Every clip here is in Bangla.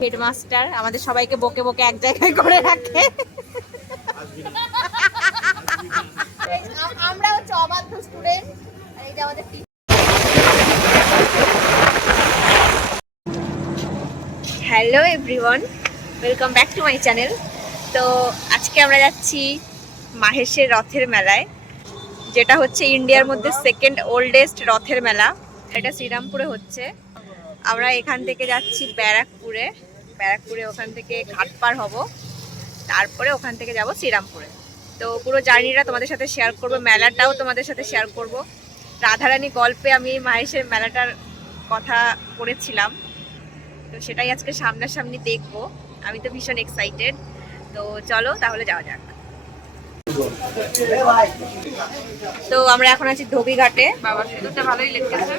হেডমাস্টার আমাদের সবাইকে বকে বকে এক জায়গায় করে রাখে। আমরা হচ্ছে অবাধ্য স্টুডেন্ট যে আমাদের hello everyone welcome back to my channel তো আজকে আমরা যাচ্ছি মাহেশের রথের মেলায়। যেটা হচ্ছে ইন্ডিয়ার মধ্যে সেকেন্ড ওল্ডেস্ট রথের মেলা। এটা শ্রীরামপুরে হচ্ছে। আমরা এখান থেকে যাচ্ছি ব্যারাকপুরে। ব্যারাকপুরে ওখান থেকে ঘাটপার হব। তারপরে ওখান থেকে যাব শ্রীরামপুরে। তো পুরো জার্নিটা তোমাদের সাথে শেয়ার করব, মেলাটাও তোমাদের সাথে শেয়ার করব। রাধারানী গল্পে আমি মাহেশের মেলাটার কথা পড়েছিলাম। তো সেটাই আজকে সামনাসামনি দেখব। আমি তো ভীষণ এক্সাইটেড তো চলো তাহলে যাওয়া যাক। তো আমরা এখন আছি ধোবিঘাটে। বাবা ভালোই লেগেছে।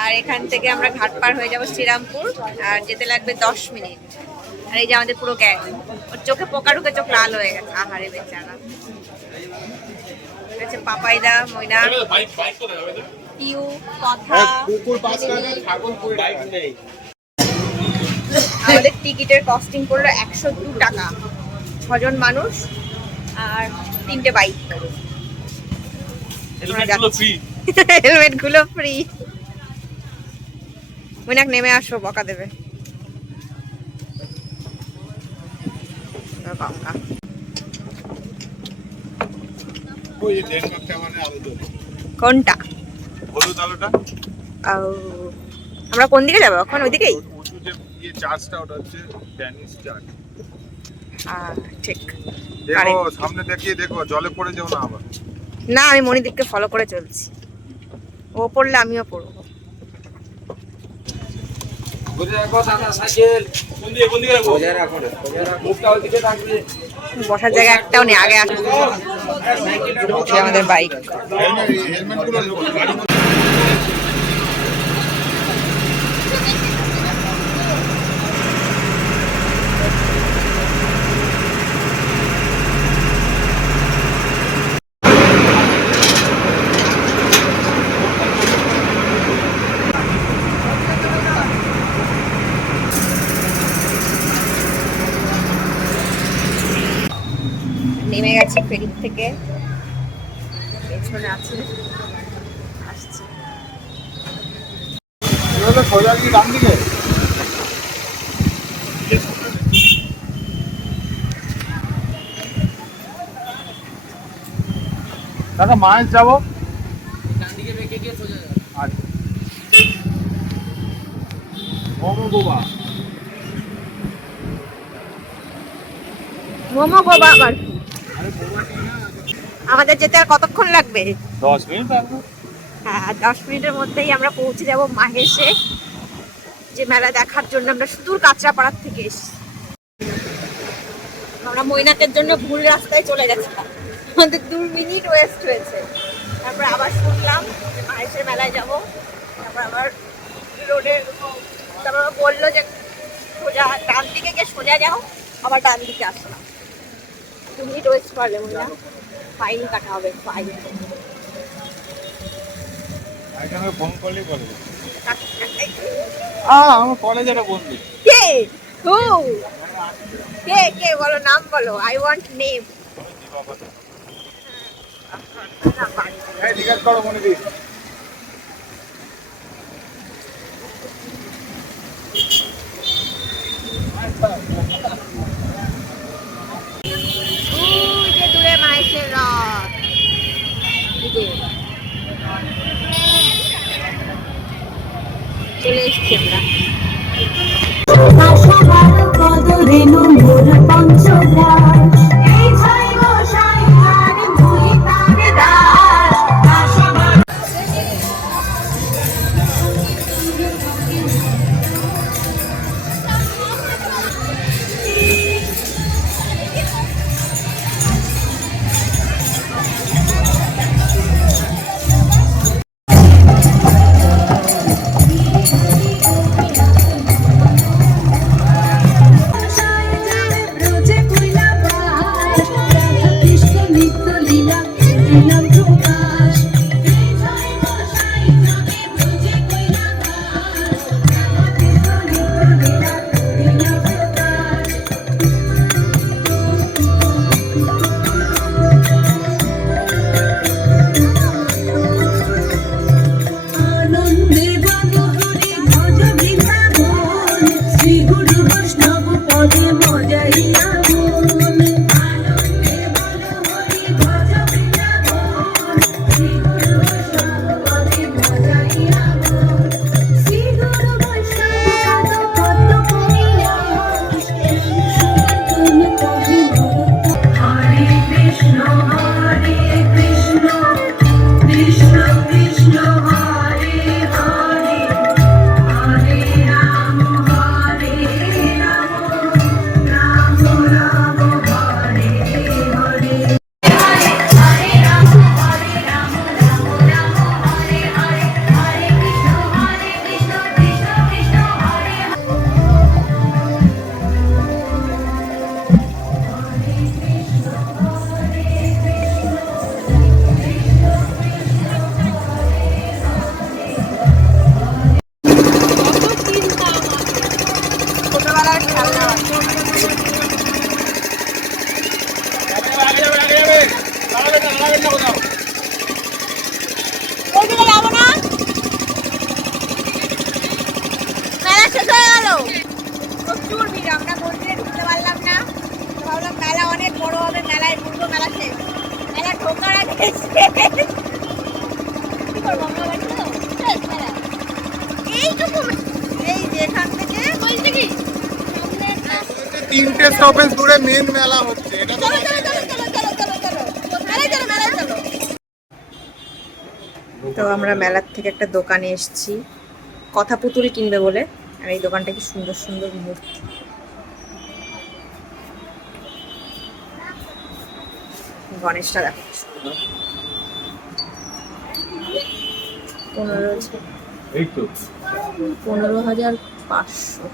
আর এখান থেকে আমরা ঘাট পার হয়ে যাব শ্রীরামপুর আর যেতে লাগবে দশ মিনিট। আর এই যে আমাদের পুরো গ্যাং। ওর চোখে পোকা ঢুকে চোখ লাল হয়ে গেছে। আহারে বেচারা। হচ্ছে পাপাইদা ময়না পিউ কথা আমাদের টিকিটের কস্টিং পড়ল একশো দু টাকা। ছজন মানুষ। আর তিনটে বাইক হেলমেটগুলো ফ্রি মইনাক নেমে আসো বকা দেবে। বাবা। কোনটা? হলুদ আলোটা? আমরা কোন দিকে যাব? এখন ওইদিকেই? যে ইয়ে চার্জটা ওটা হচ্ছে ড্যানিশ চার্জ ঠিক দেখো. সামনে দেখিয়ে দেখো জলে পড়ে যাও না আবার। না আমি মণিদীপকে ফলো করে চলছি। ও পড়লে আমিও পড়ব। বসার জায়গা একটাও নেই আগে আসো এই আমাদের বাইক হেলমেটগুলো নেমে গেছি ফেরির থেকে পেছনে আছে আসছে হলো সোজা কি ডান দিকে দাদা মায়ের যাব? আচ্ছা। মোমো মোমো বাবা আবার আমাদের যেতে আর কতক্ষণ লাগবে? দশ মিনিট হ্যাঁ দশ মিনিটের মধ্যেই আমরা পৌঁছে যাব মাহেশে। যে মেলা দেখার জন্য আমরা সুদূর কাঁচরাপাড়ার থেকে এসেছি। আমরা মৈনাকের জন্য ভুল রাস্তায় চলে গেছিলাম। আমাদের দু মিনিট ওয়েস্ট হয়েছে। তারপর আবার শুনলাম যে মাহেশের মেলায় যাব। তারপর আবার রোডে তারপর বলল যে সোজা ডান দিকে গিয়ে সোজা যাও আবার ডান দিকে আসলাম দু মিনিট ওয়েস্ট করলে মনে ফাইন কাটা হবে ফাইন ফোন করলেই আমার কলেজের বন্ধু। কে? হু কে কে? বলো নাম বলো। আই ওয়ান্ট নেম এই জিজ্ঞাসা করো মনে দিস ওই যে দূরে মাইসের রথ। চলে এসছি আমরা। কদরেনু মোর পঞ্চরাজ এই তিনটে স্টপেজ ঘুরে মেন মেলা হচ্ছে। এটা তো চলো চলো চলো চলো চলো চলো চলো। মেলায় চলো মেলায় চলো। তো আমরা মেলার থেকে একটা দোকানে এসেছি। কথা পুতুল কিনবে বলে। আর এই দোকানটা কি সুন্দর সুন্দর মূর্তি গণেশটা দেখো পনেরো পনেরো হাজার পাঁচশো।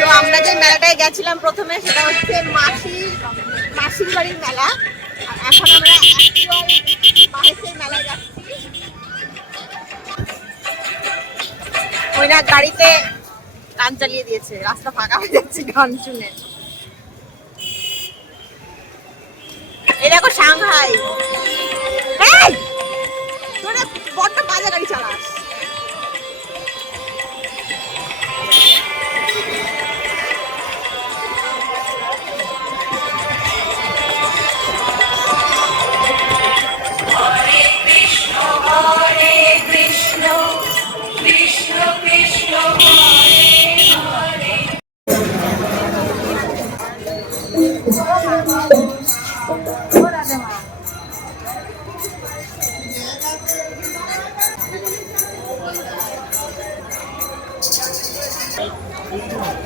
তো আমরা যে মেলাটায় গেছিলাম প্রথমে, সেটা হচ্ছে মাসি, মাসির বাড়ির মেলা। এখন আমরা মেলায় যাচ্ছি। ওই গাড়িতে গান চালিয়ে দিয়েছে, রাস্তা ফাঁকা হয়ে যাচ্ছে গান শুনে। এই দেখো সাংহাই! তোরা বড্ড বাজে গাড়ি চালাস।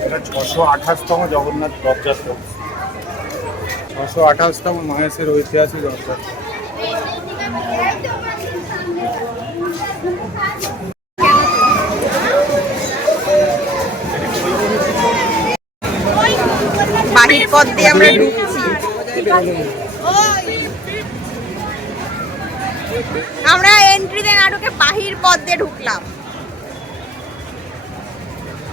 এটা ছশো আঠাশতম জগন্নাথ রথযাত্রা। ছশো আঠাশতম মহেশের ঐতিহাসিক রথযাত্রা। বাহির পথ দিয়ে আমরা ঢুকছি। আমরা এন্ট্রিতে না ঢুকে বাহির পথ দিয়ে ঢুকলাম।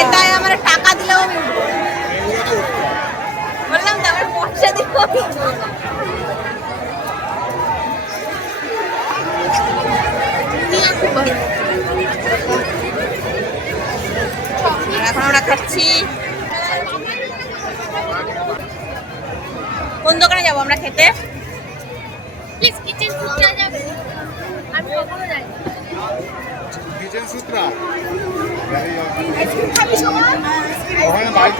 এটাই আমরা টাকা দিলেও আমি উঠবো না। বললাম তো আমার পয়সা দিলেও আমি উঠবো না। আর এখন আমরা খাচ্ছি কোন দোকানে যাব আমরা খেতে প্লিজ কিচেন ফুডটা যাবে আমি কখনো যাই কিচেন সূত্রা ওখানে বাইক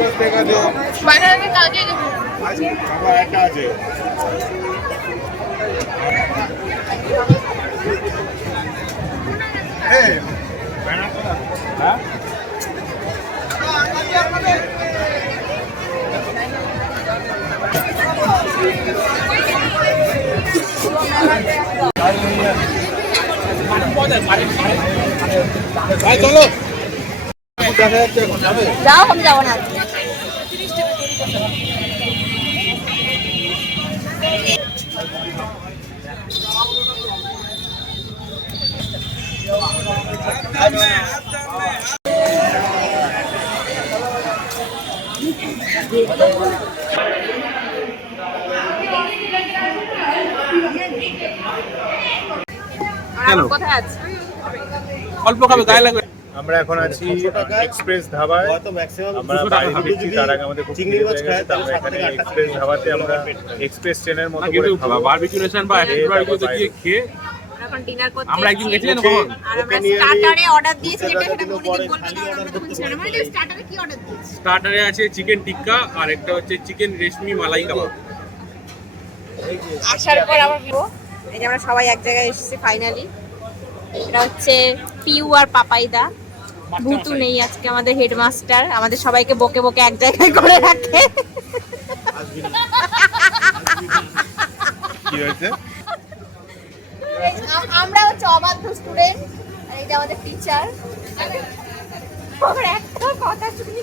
আগে কালকে গেছিলাম আবার একটা আছে। এই। হ্যাঁ? ভাই চলো দেখা যাচ্ছে এখন যাবে যাও আমি যাব না আর এখন কোথায় আছে অল্প খাবে গায়ে লাগবে। আমরা এখন আছি এক্সপ্রেস ধাবায়। আমরা বাইরে ঢুকছি তার আগে আমাদের খুব পেয়ে গেছে তো আমরা এখানে এক্সপ্রেস ধাবাতে আমরা এক্সপ্রেস ট্রেনের মতো করে খাব। বারবিকিউ রেস্টুরেন্ট বা খেয়ে বারবিকিউতে গিয়ে খেয়ে আমরা এখন ডিনার করতে আমরা একদিন গেছিলেন কখন? আর আমরা স্টার্টারে অর্ডার দিয়েছি যেটা সেটা মোদিকে বলবে কারণ আমরা না। মানে স্টার্টারে কি অর্ডার দিয়েছি? স্টার্টারে আছে চিকেন টিক্কা আর একটা হচ্ছে চিকেন রেশমি মালাই কাবাব আসার পর আবার এই যে আমরা সবাই এক জায়গায় এসেছি ফাইনালি এটা হচ্ছে পিউ আর পাপাইদা। ভুতু নেই আজকে আমাদের হেডমাস্টার। আমাদের সবাইকে বকে বকে এক জায়গায় করে রাখে। কি হয়েছে? আমরা হচ্ছে অবাধ্য স্টুডেন্ট আর এটা আমাদের টিচার একটা কথা শুনি।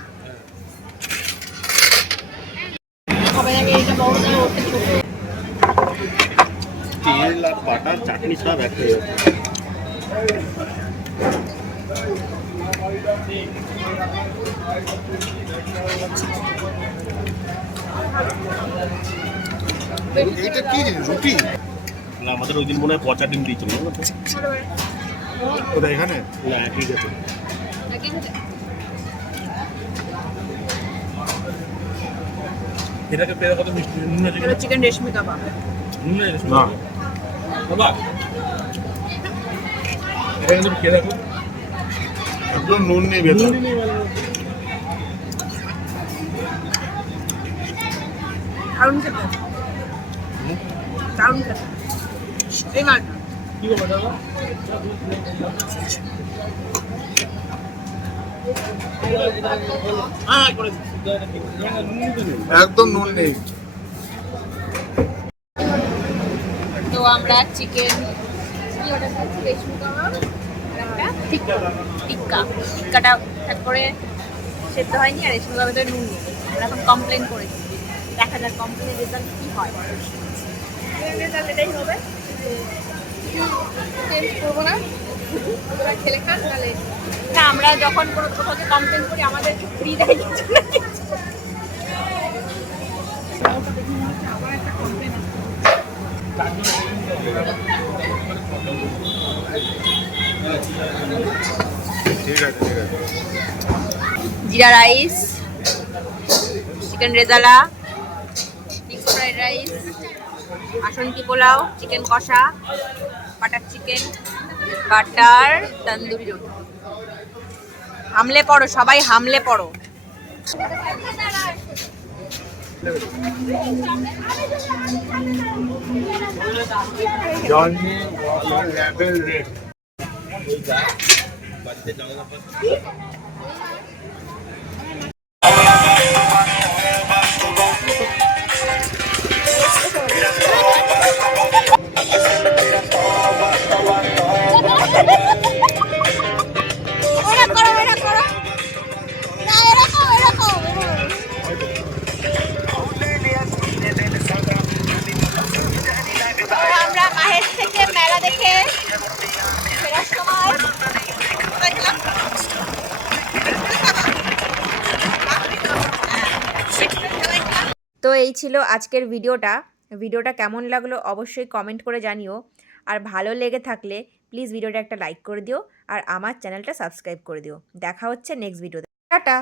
এটা তেল আর বাটার চাটনি সব এক হয়ে এইটা কি রুটি? না আমাদের ওই দিন মনে হয় পচা ডিম দিয়েছিল। কোথায় এখানে? না ঠিক আছে এটাকে পেয়ে কত মিষ্টি? নুন আছে এটা চিকেন রেশমি কাবাব। নুন আছে না। বাবা। এটা কিন্তু খেয়ে দেখো। একদম নুন নেই ভেতর। দারুণ খেতে। দারুণ খেতে। এই মালটা কি বাবা হ্যাঁ করে নুন তো নেই একদম নুন নেই। তো আমরা চিকেন কি ওটা খাচ্ছি? রেশমি কাবাব একটা টিক্কা। টিক্কা। টিক্কাটা তারপরে সেদ্ধ হয়নি আর রেশমি নুন নেই। আমরা এখন কমপ্লেন করেছি। দেখা যাক কমপ্লেনের রেজাল্ট কি হয়। রেজাল্ট এটাই হবে চেঞ্জ করব না। খেলে খান তাহলে না আমরা যখন কোনো কোথাও কমপ্লেন করি আমাদের ফ্রি দেয়। কিছু না কিছু। ঠিক আছে ঠিক আছে jeera rice, chicken rezala mix fried rice, basanti pulao, chicken kosha, butter chicken, butter, tandoori roti. হামলে পড়ো, সবাই হামলে পড়ো। জনি লেভেল রেট ছিল আজকের ভিডিওটা। ভিডিওটা কেমন লাগল অবশ্যই কমেন্ট করে জানিও। আর ভালো লেগে থাকলে প্লিজ ভিডিওটা একটা লাইক করে দিও। আর আমার চ্যানেলটা সাবস্ক্রাইব করে দিও। দেখা হচ্ছে নেক্সট ভিডিওতে টাটা!